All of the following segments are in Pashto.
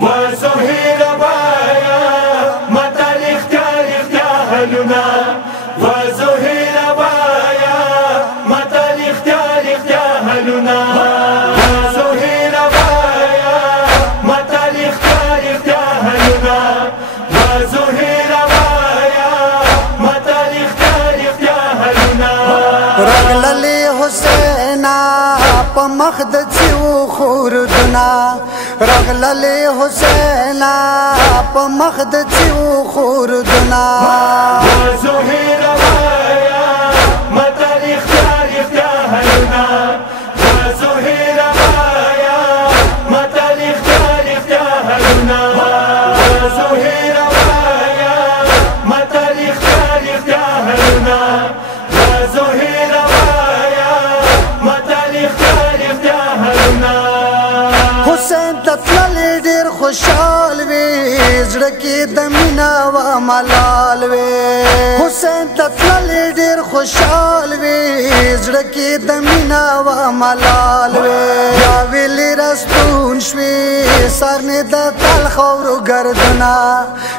وزهير بايا متى الاختيار اختيارنا وزهير بايا متى الاختيار اختيارنا وزهير بايا متى الاختيار اختيارنا وزهير بايا متى الاختيار اختيارنا رغللی حسینا پا مخدد سیو خوردنا رغللی حسینا پا مخدد سیو خوردنا وزهير بايا متى الاختيار اختيارنا وزهير بايا متى الاختيار اختيارنا وزهير بايا متى الاختيار اختيارنا وزهير بايا متى الاختيار اختيارنا حسین تطللی دیر خوشحال وی زڑکی دمینا و ملال وی حسین تطللی دیر خوشحال وی زڑکی دمینا و ملال وی یا ویلی رستون شوی سرنی دا تل خورو گردنا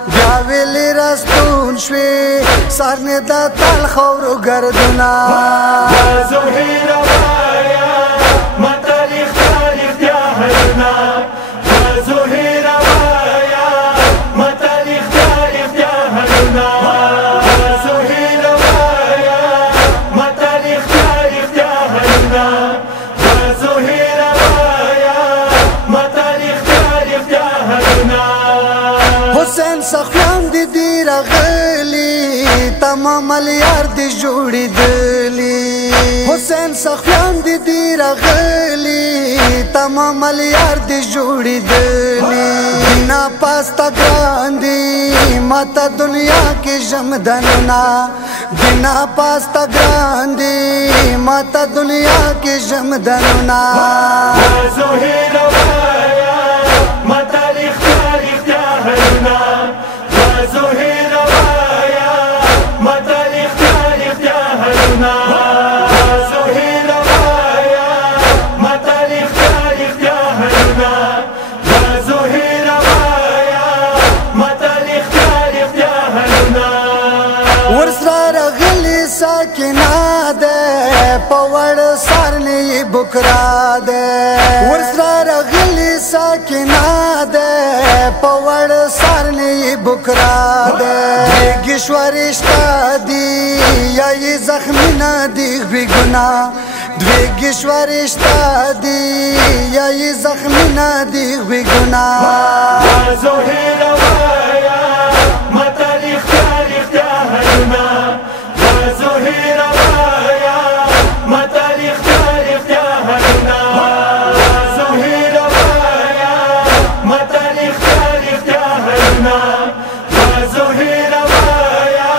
بیا ویلی رستون شوی سرنی دا تل خورو گردنا وزهير بايا متى الاختيار اختيارنا وزهير بايا متى الاختيار اختيارنا وزهير بايا متى الاختيار اختيارنا وزهير بايا متى الاختيار اختيارنا حسین سخیان دی دی رغلی تمام الیار دی جوڑی دلی حسین سخیان دی دی رغلی تمام الیار دی جوڑی دلی دینا پاستا گراندی ماتا دنیا کی جمدننا دینا پاستا گراندی ماتا دنیا کی جمدننا وزهير بايا متى الاختيار اختيارنا وزهير بايا متى الاختيار اختيارنا وزهير بايا متى الاختيار اختيارنا وزهير بايا متى الاختيار اختيارنا ورسرا رغلی ساکنا دے پوڑ سارنی بکرا دے ورسرا رغلی ساکنا دے پوڑ سارنی بکرا دے دویگشورشتا دی یا یہ زخمی نا دیغ بھی گناہ دویگشورشتا دی یا یہ زخمی نا دیغ بھی گناہ وزهير بايا متى الاختيار اختيارنا وزهير بايا متى الاختيار اختيارنا وزهير بايا متى الاختيار اختيارنا وزهير بايا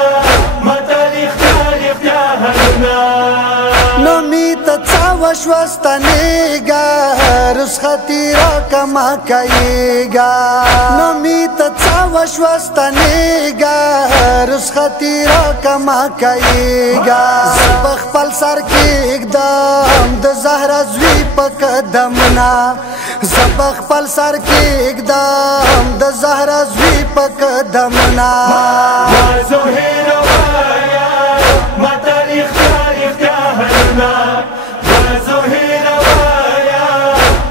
متى الاختيار اختيارنا نمی تڅاوش واستنیگا رسختی را کما کایگا نمی تڅاوش واستنیگا رسختی را کما کایگا زبخ پل سر کېږدم د زهرا زوی په قدمنا زبخ پل سر کېږدم د زهرا زوی په قدمنا وزهير بايا متى الاختيار اختيارنا وزهير بايا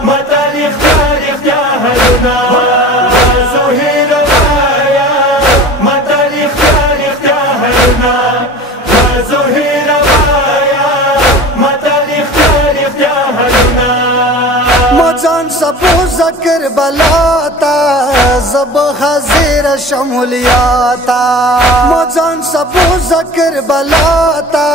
متى الاختيار اختيارنا وزهير بايا متى الاختيار اختيارنا وزهير بايا متى الاختيار اختيارنا موزان سبو ذکر بلاتا زب حاضر شمولیاتا موزان سبو ذکر بلاتا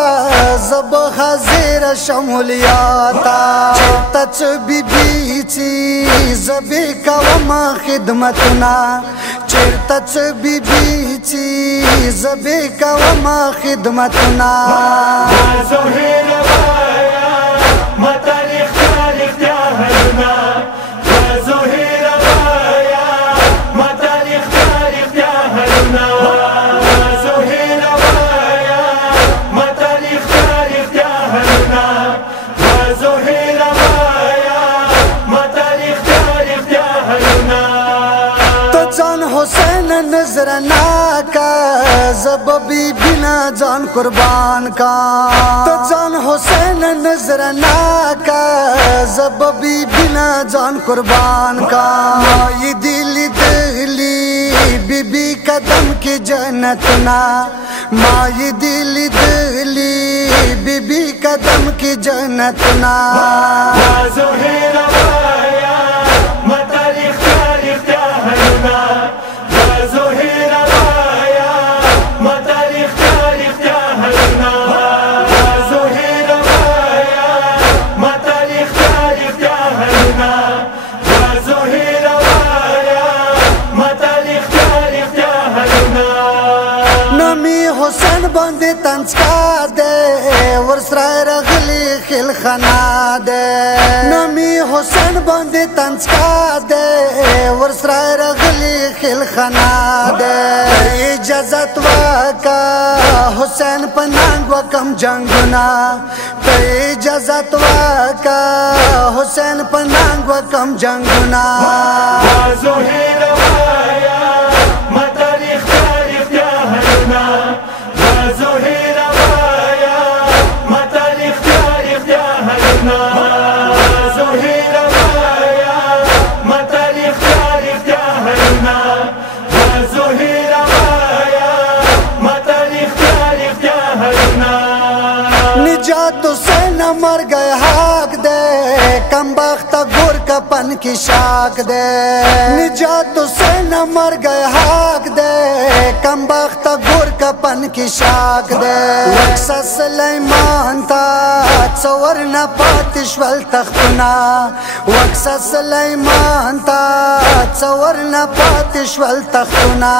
زب حاضر شمولیاتا چرتا چ بی بی چی زبی کوما خدمتنا چرتا چ بی بی چی زبی کوما خدمتنا وزهير بايا متى الاختيار اختيارنا وزهير بايا متى الاختيار اختيارنا وزهير بايا متى الاختيار اختيارنا وزهير بايا متى الاختيار اختيارنا नजर ना का जब बी बिना जान कुर्बान का तो जान हुसैन नजर ना का जब बी बिना जान कुर्बान का ये दिली दिली बीबी कदम की जन्नत ना माई दिली दिली बीबी कदम की जन्नत ना हुसैन बंदे तंचका दे वर्सराय रगली खिल खना दे नमी हुसैन बंदे तंचका दे वर्सराय रगली खिल खना दे इजाजत वाका हुसैन पनांग वकम जंगना ते इजाजत वाका हुसैन पनांग वकम जंगना निजात से न मर गए हाक दे कम बख्त गुर कपन की शाक दे निजात से न मर गए हाक दे कम बख्त गुर कपन की शाक दे वक्सा सुलेमान था चवर न पातिशवल तख्तना वक्सा सुलेमान था चवर न पातिशवल तख्तना